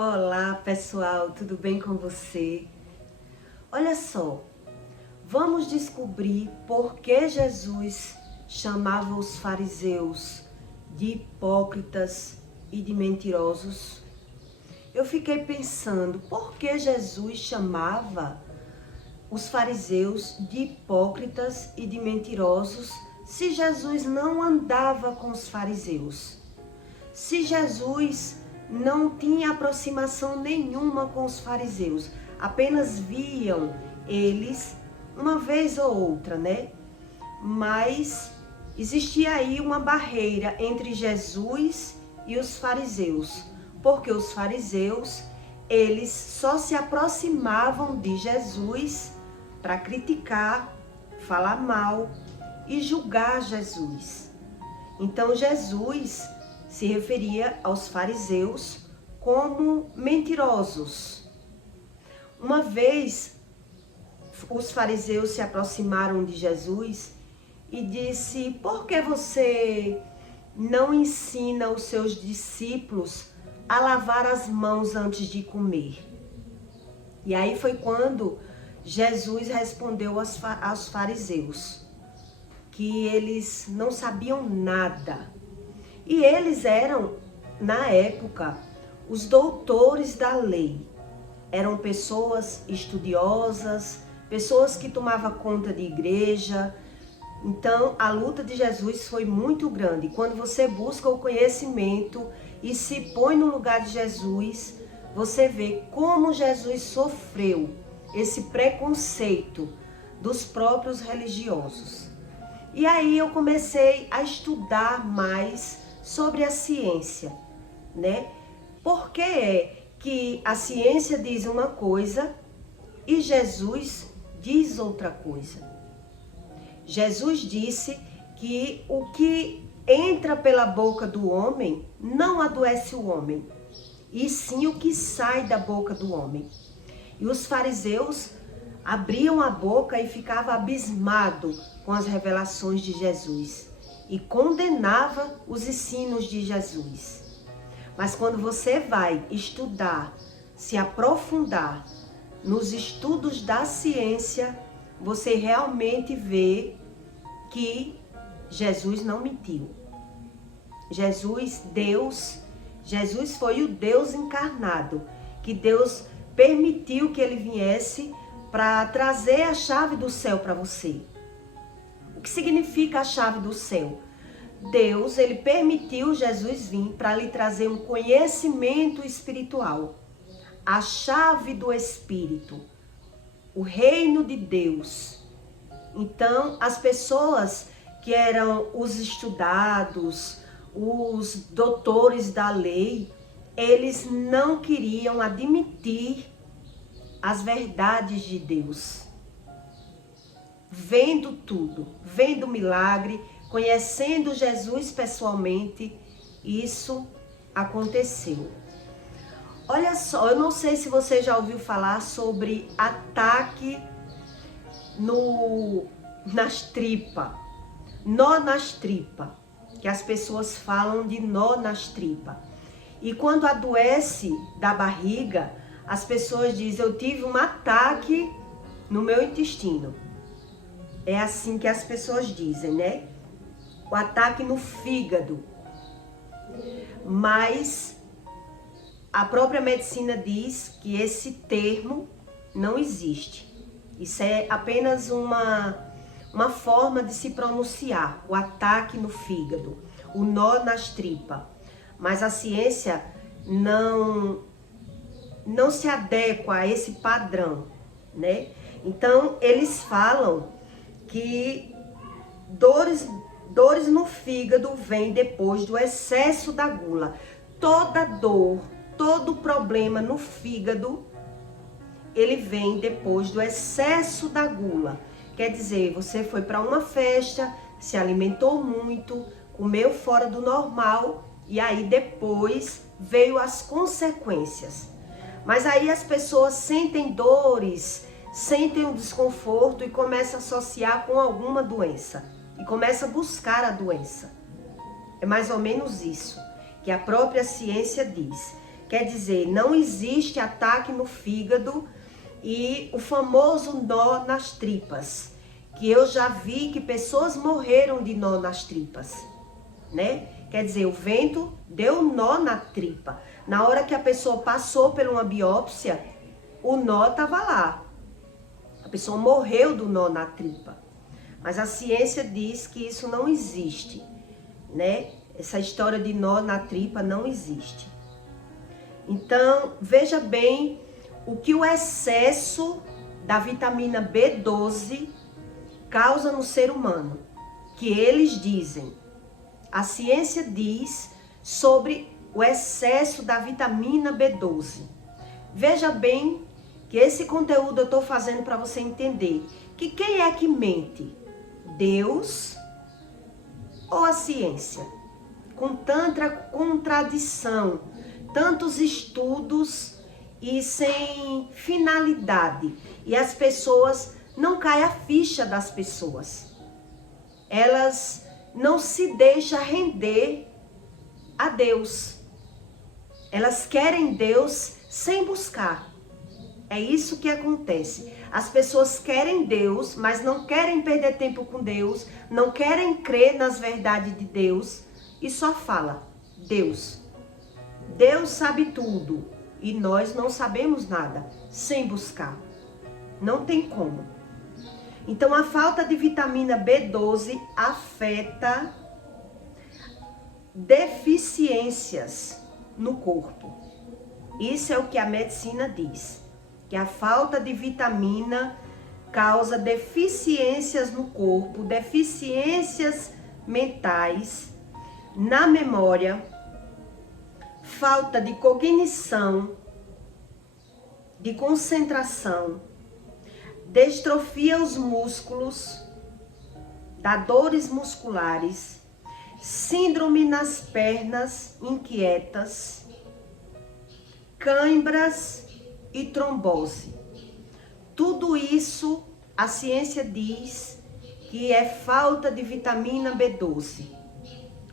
Olá pessoal, tudo bem com você? Olha só, vamos descobrir por que Jesus chamava os fariseus de hipócritas e de mentirosos. Eu fiquei pensando, por que Jesus chamava os fariseus de hipócritas e de mentirosos se Jesus não andava com os fariseus? Se Jesus não tinha aproximação nenhuma com os fariseus, apenas viam eles uma vez ou outra, né? Mas existia aí uma barreira entre Jesus e os fariseus, porque os fariseus, eles só se aproximavam de Jesus para criticar, falar mal e julgar Jesus. Então Jesus se referia aos fariseus como mentirosos. Uma vez, os fariseus se aproximaram de Jesus e disse: por que você não ensina os seus discípulos a lavar as mãos antes de comer? E aí foi quando Jesus respondeu aos fariseus que eles não sabiam nada. E eles eram, na época, os doutores da lei. Eram pessoas estudiosas, pessoas que tomavam conta de igreja. Então, a luta de Jesus foi muito grande. Quando você busca o conhecimento e se põe no lugar de Jesus, você vê como Jesus sofreu esse preconceito dos próprios religiosos. E aí eu comecei a estudar mais sobre a ciência, né? Por que é que a ciência diz uma coisa e Jesus diz outra coisa? Jesus disse que o que entra pela boca do homem não adoece o homem, e sim o que sai da boca do homem. E os fariseus abriam a boca e ficavam abismados com as revelações de Jesus e condenava os ensinos de Jesus. Mas quando você vai estudar, se aprofundar nos estudos da ciência, você realmente vê que Jesus não mentiu. Jesus foi o Deus encarnado, que Deus permitiu que ele viesse para trazer a chave do céu para você. O que significa a chave do céu? Deus, ele permitiu Jesus vir para lhe trazer um conhecimento espiritual. A chave do Espírito, o reino de Deus. Então, as pessoas que eram os estudados, os doutores da lei, eles não queriam admitir as verdades de Deus. Vendo tudo, vendo o milagre, conhecendo Jesus pessoalmente, isso aconteceu. Olha só, eu não sei se você já ouviu falar sobre ataque nas tripas, nó nas tripas, que as pessoas falam de nó nas tripas. E quando adoece da barriga, as pessoas dizem: eu tive um ataque no meu intestino. É assim que as pessoas dizem, né? O ataque no fígado. Mas a própria medicina diz que esse termo não existe. Isso é apenas uma forma de se pronunciar, o ataque no fígado, o nó nas tripas. Mas a ciência não se adequa a esse padrão, né? Então, eles falam que dores no fígado vêm depois do excesso da gula. Toda dor, todo problema no fígado, ele vem depois do excesso da gula. Quer dizer, você foi para uma festa, se alimentou muito, comeu fora do normal e aí depois veio as consequências. Mas aí as pessoas sentem dores, sentem um desconforto e começam a associar com alguma doença. E começam a buscar a doença. É mais ou menos isso que a própria ciência diz. Quer dizer, não existe ataque no fígado e o famoso nó nas tripas, que eu já vi que pessoas morreram de nó nas tripas, né? Quer dizer, o vento deu nó na tripa. Na hora que a pessoa passou por uma biópsia, o nó estava lá. A pessoa morreu do nó na tripa. Mas a ciência diz que isso não existe, né? Essa história de nó na tripa não existe. Então, veja bem o que o excesso da vitamina B12 causa no ser humano. Que eles dizem, a ciência diz sobre o excesso da vitamina B12. Veja bem que esse conteúdo eu estou fazendo para você entender que quem é que mente? Deus ou a ciência? Com tanta contradição, tantos estudos e sem finalidade. E as pessoas, não cai a ficha das pessoas. Elas não se deixam render a Deus. Elas querem Deus sem buscar. É isso que acontece. As pessoas querem Deus, mas não querem perder tempo com Deus, não querem crer nas verdades de Deus e só fala Deus. Deus sabe tudo e nós não sabemos nada sem buscar. Não tem como. Então a falta de vitamina B12 afeta deficiências no corpo. Isso é o que a medicina diz. Que a falta de vitamina causa deficiências no corpo, deficiências mentais, na memória, falta de cognição, de concentração, distrofia os músculos, dá dores musculares, síndrome nas pernas inquietas, cãibras e trombose. Tudo isso a ciência diz que é falta de vitamina B12.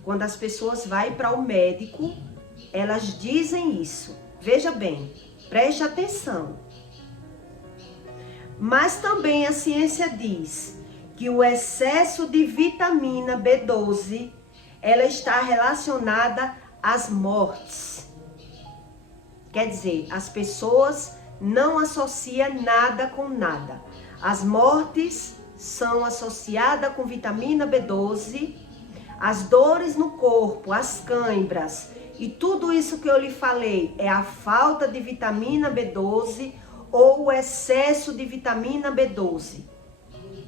Quando as pessoas vão para o médico, elas dizem isso. Veja bem, preste atenção. Mas também a ciência diz que o excesso de vitamina B12, ela está relacionada às mortes. Quer dizer, as pessoas não associam nada com nada. As mortes são associadas com vitamina B12, as dores no corpo, as cãibras e tudo isso que eu lhe falei é a falta de vitamina B12 ou o excesso de vitamina B12.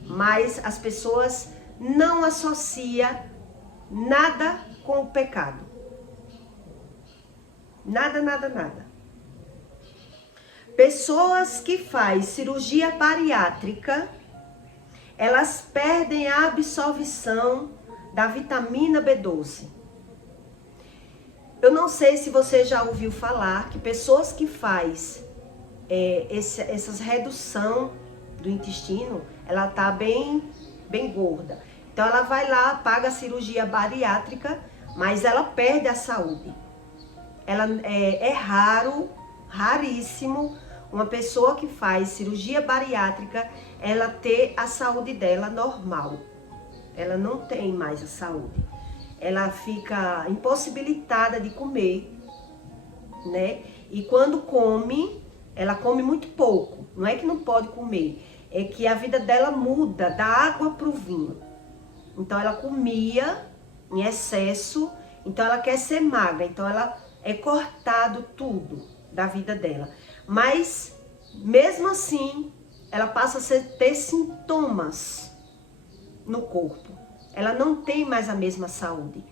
Mas as pessoas não associam nada com o pecado. Nada, nada, nada. Pessoas que fazem cirurgia bariátrica, elas perdem a absorção da vitamina B12. Eu não sei se você já ouviu falar que pessoas que fazem essas redução do intestino, ela tá bem gorda. Então ela vai lá, paga a cirurgia bariátrica, mas ela perde a saúde. É raríssimo uma pessoa que faz cirurgia bariátrica, ela ter a saúde dela normal. Ela não tem mais a saúde. Ela fica impossibilitada de comer, né? E quando come, ela come muito pouco. Não é que não pode comer, é que a vida dela muda da água para o vinho. Então ela comia em excesso, então ela quer ser magra, então ela é cortado tudo da vida dela. Mas, mesmo assim, ela passa a ter sintomas no corpo. Ela não tem mais a mesma saúde.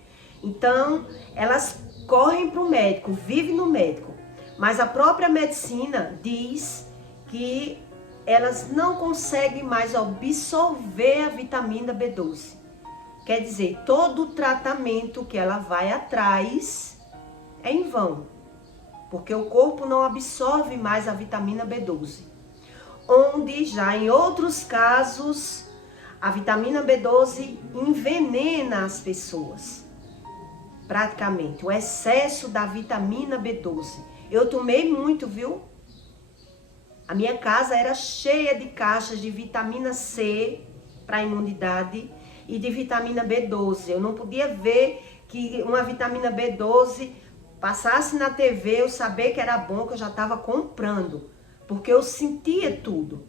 Então, elas correm para o médico, vivem no médico. Mas a própria medicina diz que elas não conseguem mais absorver a vitamina B12. Quer dizer, todo o tratamento que ela vai atrás é em vão. Porque o corpo não absorve mais a vitamina B12. Onde já em outros casos, a vitamina B12 envenena as pessoas. Praticamente, o excesso da vitamina B12 Eu tomei muito, viu? A minha casa era cheia de caixas de vitamina C para imunidade e de vitamina B12. Eu não podia ver que uma vitamina B12 passasse na TV, eu saber que era bom, que eu já estava comprando. Porque eu sentia tudo.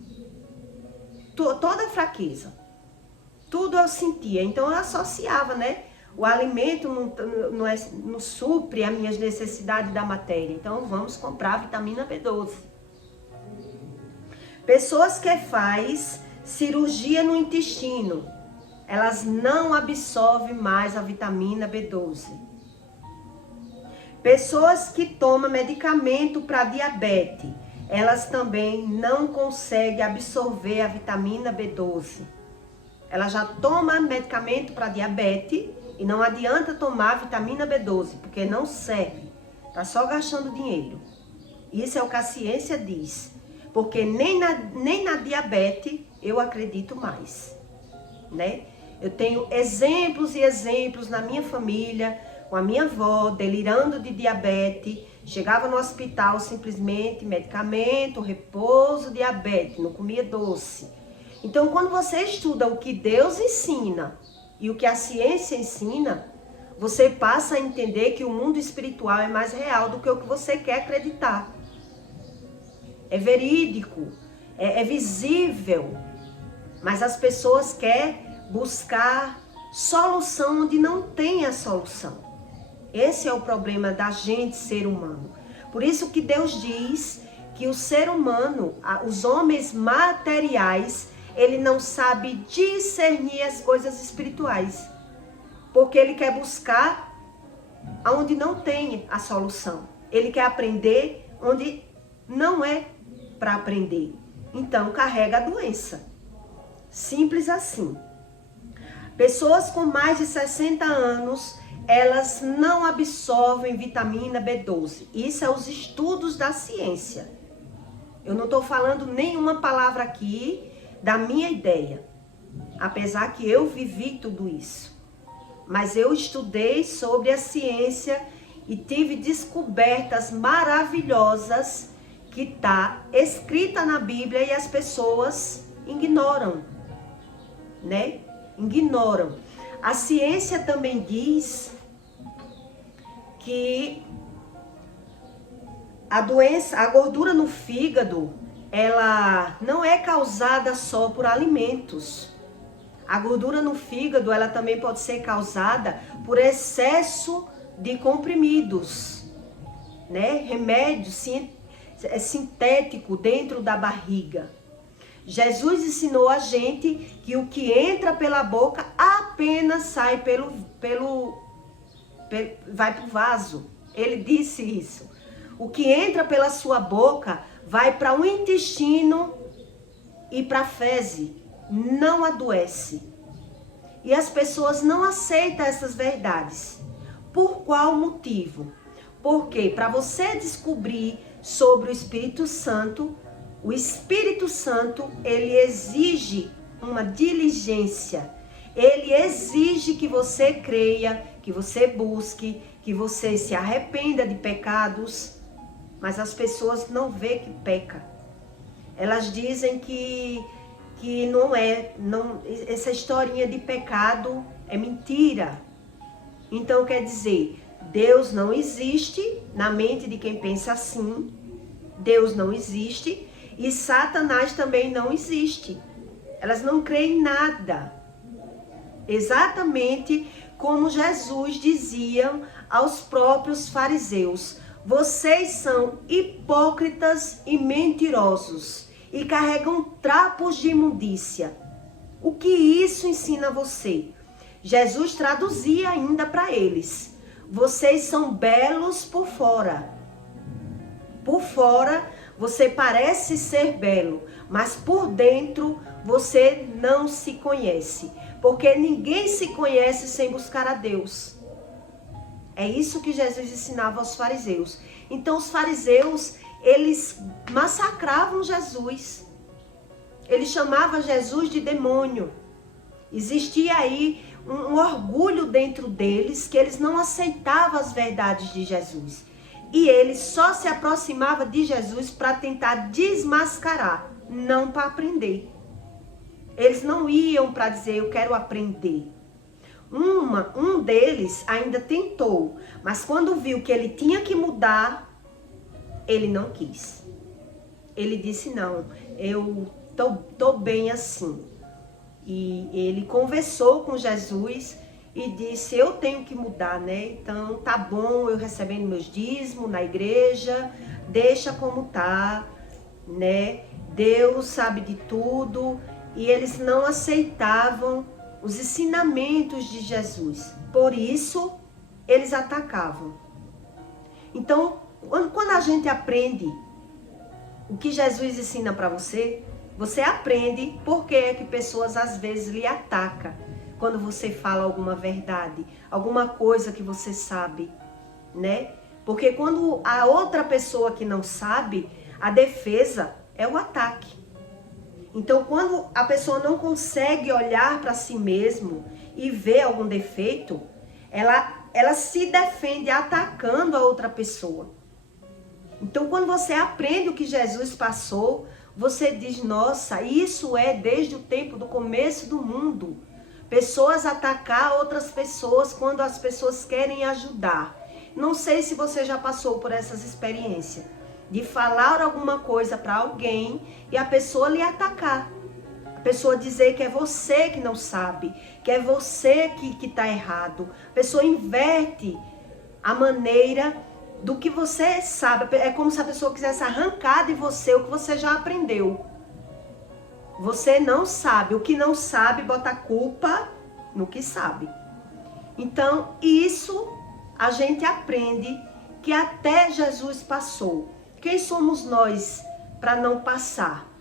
Toda fraqueza. Tudo eu sentia. Então eu associava, né? O alimento não supre as minhas necessidades da matéria. Então vamos comprar vitamina B12. Pessoas que faz cirurgia no intestino, elas não absorvem mais a vitamina B12. Pessoas que tomam medicamento para diabetes, elas também não conseguem absorver a vitamina B12. Ela já toma medicamento para diabetes e não adianta tomar vitamina B12, porque não serve. Tá só gastando dinheiro. Isso é o que a ciência diz. Porque nem na diabetes eu acredito mais, né? Eu tenho exemplos e exemplos na minha família, com a minha avó delirando de diabetes, chegava no hospital simplesmente medicamento, repouso, diabetes, não comia doce. Então, quando você estuda o que Deus ensina e o que a ciência ensina, você passa a entender que o mundo espiritual é mais real do que o que você quer acreditar. É verídico, é visível, mas as pessoas querem buscar solução onde não tem a solução. Esse é o problema da gente, ser humano. Por isso que Deus diz que o ser humano, os homens materiais, ele não sabe discernir as coisas espirituais. Porque ele quer buscar onde não tem a solução. Ele quer aprender onde não é para aprender. Então carrega a doença. Simples assim. Pessoas com mais de 60 anos, elas não absorvem vitamina B12. Isso é os estudos da ciência. Eu não estou falando nenhuma palavra aqui da minha ideia. Apesar que eu vivi tudo isso. Mas eu estudei sobre a ciência e tive descobertas maravilhosas que está escrita na Bíblia e as pessoas ignoram, né? Ignoram. A ciência também diz que a doença, a gordura no fígado, ela não é causada só por alimentos. A gordura no fígado, ela também pode ser causada por excesso de comprimidos, né? Remédio sintético dentro da barriga. Jesus ensinou a gente que o que entra pela boca apenas sai vai para o vaso. Ele disse isso. O que entra pela sua boca vai para o intestino e para a fezes. Não adoece. E as pessoas não aceitam essas verdades. Por qual motivo? Porque para você descobrir sobre o Espírito Santo, o Espírito Santo, ele exige uma diligência. Ele exige que você creia, que você busque, que você se arrependa de pecados. Mas as pessoas não vê que peca. Elas dizem que essa historinha de pecado é mentira. Então quer dizer, Deus não existe na mente de quem pensa assim. Deus não existe e Satanás também não existe. Elas não creem em nada. Exatamente como Jesus dizia aos próprios fariseus: vocês são hipócritas e mentirosos e carregam trapos de imundícia. O que isso ensina a você? Jesus traduzia ainda para eles: vocês são belos por fora. Por fora você parece ser belo, mas por dentro você não se conhece. Porque ninguém se conhece sem buscar a Deus. É isso que Jesus ensinava aos fariseus. Então os fariseus, eles massacravam Jesus. Eles chamavam Jesus de demônio. Existia aí um orgulho dentro deles que eles não aceitavam as verdades de Jesus. E ele só se aproximava de Jesus para tentar desmascarar, não para aprender. Eles não iam para dizer, eu quero aprender. Um deles ainda tentou, mas quando viu que ele tinha que mudar, ele não quis. Ele disse, não, eu tô bem assim. E ele conversou com Jesus e disse, eu tenho que mudar, né? Então tá bom, eu recebendo meus dízimos na igreja, deixa como tá, né? Deus sabe de tudo. E eles não aceitavam os ensinamentos de Jesus. Por isso, eles atacavam. Então, quando a gente aprende o que Jesus ensina para você, você aprende por que é que pessoas às vezes lhe atacam quando você fala alguma verdade, alguma coisa que você sabe, né? Porque quando a outra pessoa que não sabe, a defesa é o ataque. Então, quando a pessoa não consegue olhar para si mesmo e ver algum defeito, ela se defende atacando a outra pessoa. Então, quando você aprende o que Jesus passou, você diz, nossa, isso é desde o tempo do começo do mundo. Pessoas atacar outras pessoas quando as pessoas querem ajudar. Não sei se você já passou por essas experiências de falar alguma coisa para alguém e a pessoa lhe atacar. A pessoa dizer que é você que não sabe, que é você que está errado. A pessoa inverte a maneira do que você sabe. É como se a pessoa quisesse arrancar de você o que você já aprendeu. Você não sabe. O que não sabe, bota a culpa no que sabe. Então, isso a gente aprende que até Jesus passou. Quem somos nós para não passar?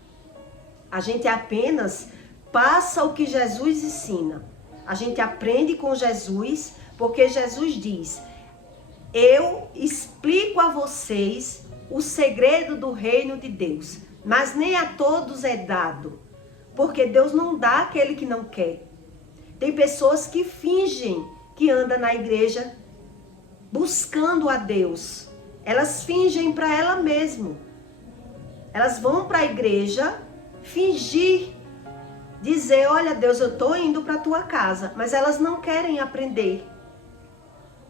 A gente apenas passa o que Jesus ensina. A gente aprende com Jesus, porque Jesus diz, eu explico a vocês o segredo do reino de Deus, mas nem a todos é dado, porque Deus não dá àquele que não quer. Tem pessoas que fingem que andam na igreja buscando a Deus. Elas fingem para ela mesma. Elas vão para a igreja fingir, dizer, olha Deus, eu estou indo para a tua casa, mas elas não querem aprender.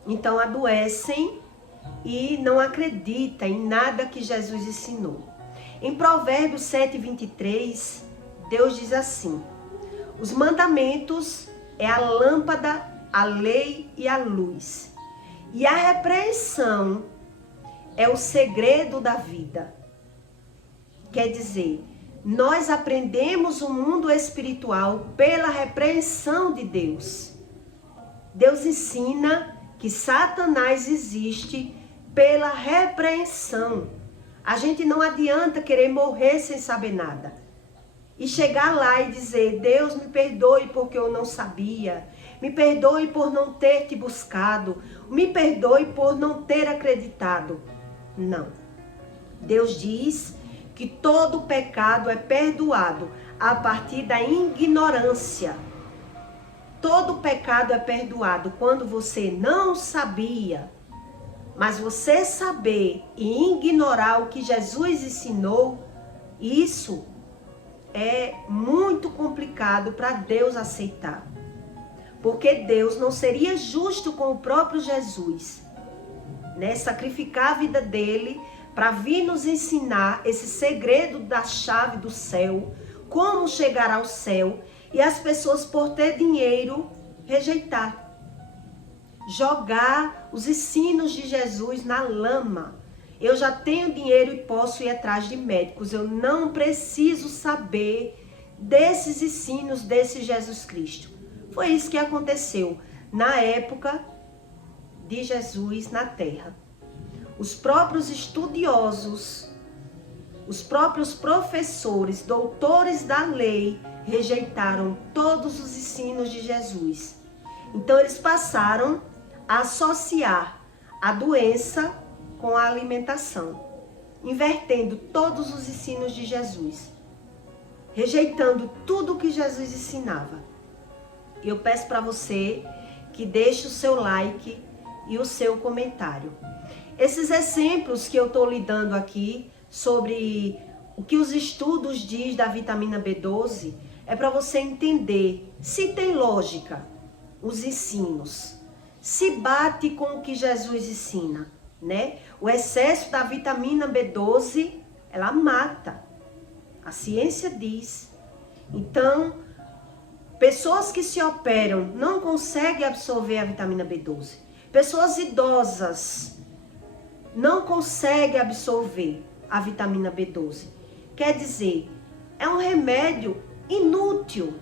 Então adoecem e não acreditam em nada que Jesus ensinou. Em Provérbios 7:23, Deus diz assim, os mandamentos é a lâmpada, a lei e a luz. E a repreensão é o segredo da vida. Quer dizer, nós aprendemos o mundo espiritual pela repreensão de Deus. Deus ensina que Satanás existe pela repreensão. A gente não adianta querer morrer sem saber nada. E chegar lá e dizer, Deus me perdoe porque eu não sabia. Me perdoe por não ter te buscado. Me perdoe por não ter acreditado. Não. Deus diz que todo pecado é perdoado a partir da ignorância. Todo pecado é perdoado quando você não sabia. Mas você saber e ignorar o que Jesus ensinou, isso é muito complicado para Deus aceitar. Porque Deus não seria justo com o próprio Jesus, né? Sacrificar a vida dele para vir nos ensinar esse segredo da chave do céu, como chegar ao céu, e as pessoas por ter dinheiro rejeitar. Jogar os ensinos de Jesus na lama. Eu já tenho dinheiro e posso ir atrás de médicos. Eu não preciso saber desses ensinos desse Jesus Cristo. Foi isso que aconteceu na época de Jesus na terra. Os próprios estudiosos, os próprios professores, doutores da lei, rejeitaram todos os ensinos de Jesus. Então eles passaram a associar a doença com a alimentação, invertendo todos os ensinos de Jesus, rejeitando tudo o que Jesus ensinava. Eu peço para você que deixe o seu like e o seu comentário. Esses exemplos que eu estou lhe dando aqui sobre o que os estudos diz da vitamina B12 é para você entender se tem lógica os ensinos, se bate com o que Jesus ensina, né? O excesso da vitamina B12, ela mata. A ciência diz. Então, pessoas que se operam não conseguem absorver a vitamina B12. Pessoas idosas não conseguem absorver a vitamina B12. Quer dizer, é um remédio inútil,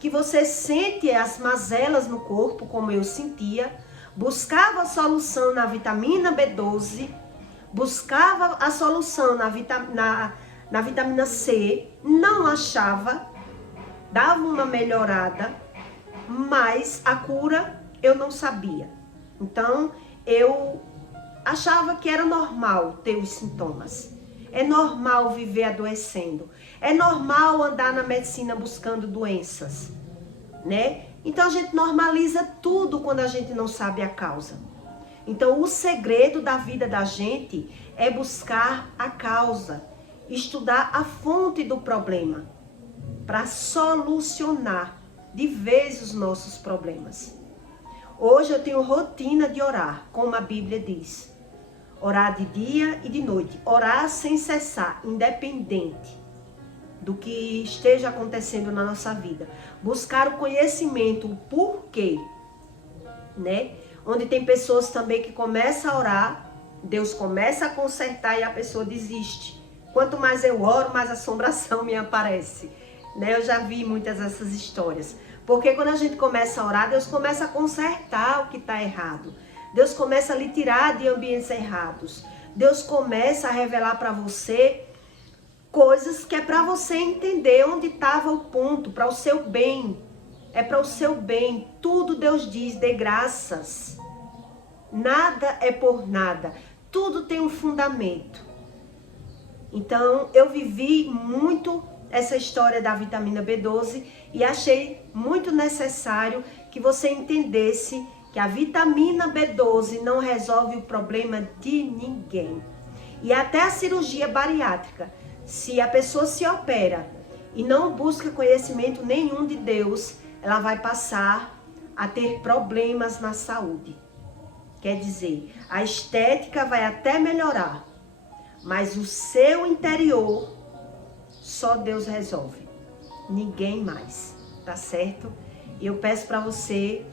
que você sente as mazelas no corpo, como eu sentia, buscava a solução na vitamina B12, buscava a solução na vitamina C, não achava, dava uma melhorada, mas a cura eu não sabia. Então, eu achava que era normal ter os sintomas. É normal viver adoecendo. É normal andar na medicina buscando doenças, né? Então a gente normaliza tudo quando a gente não sabe a causa. Então o segredo da vida da gente é buscar a causa, estudar a fonte do problema para solucionar de vez os nossos problemas. Hoje eu tenho rotina de orar, como a Bíblia diz. Orar de dia e de noite. Orar sem cessar, independente do que esteja acontecendo na nossa vida. Buscar o conhecimento, o porquê, né? Onde tem pessoas também que começam a orar, Deus começa a consertar e a pessoa desiste. Quanto mais eu oro, mais assombração me aparece, né? Eu já vi muitas dessas histórias. Porque quando a gente começa a orar, Deus começa a consertar o que está errado. Deus começa a lhe tirar de ambientes errados. Deus começa a revelar para você coisas que é para você entender onde estava o ponto, para o seu bem. É para o seu bem. Tudo Deus diz, dê graças. Nada é por nada. Tudo tem um fundamento. Então, eu vivi muito essa história da vitamina B12 e achei muito necessário que você entendesse que a vitamina B12 não resolve o problema de ninguém. E até a cirurgia bariátrica, se a pessoa se opera e não busca conhecimento nenhum de Deus, ela vai passar a ter problemas na saúde. Quer dizer, a estética vai até melhorar, mas o seu interior só Deus resolve. Ninguém mais, tá certo? E eu peço para você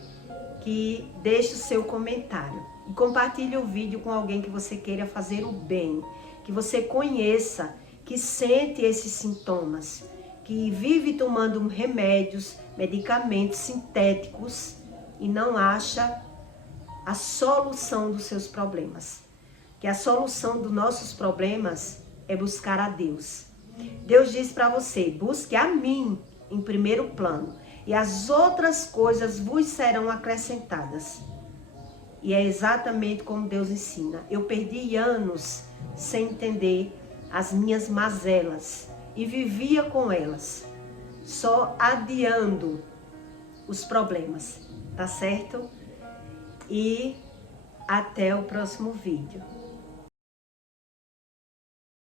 que deixe o seu comentário e compartilhe o vídeo com alguém que você queira fazer o bem, que você conheça, que sente esses sintomas, que vive tomando remédios, medicamentos sintéticos e não acha a solução dos seus problemas. Que a solução dos nossos problemas é buscar a Deus. Deus diz para você, busque a mim em primeiro plano e as outras coisas vos serão acrescentadas. E é exatamente como Deus ensina. Eu perdi anos sem entender as minhas mazelas e vivia com elas, só adiando os problemas, tá certo? E até o próximo vídeo.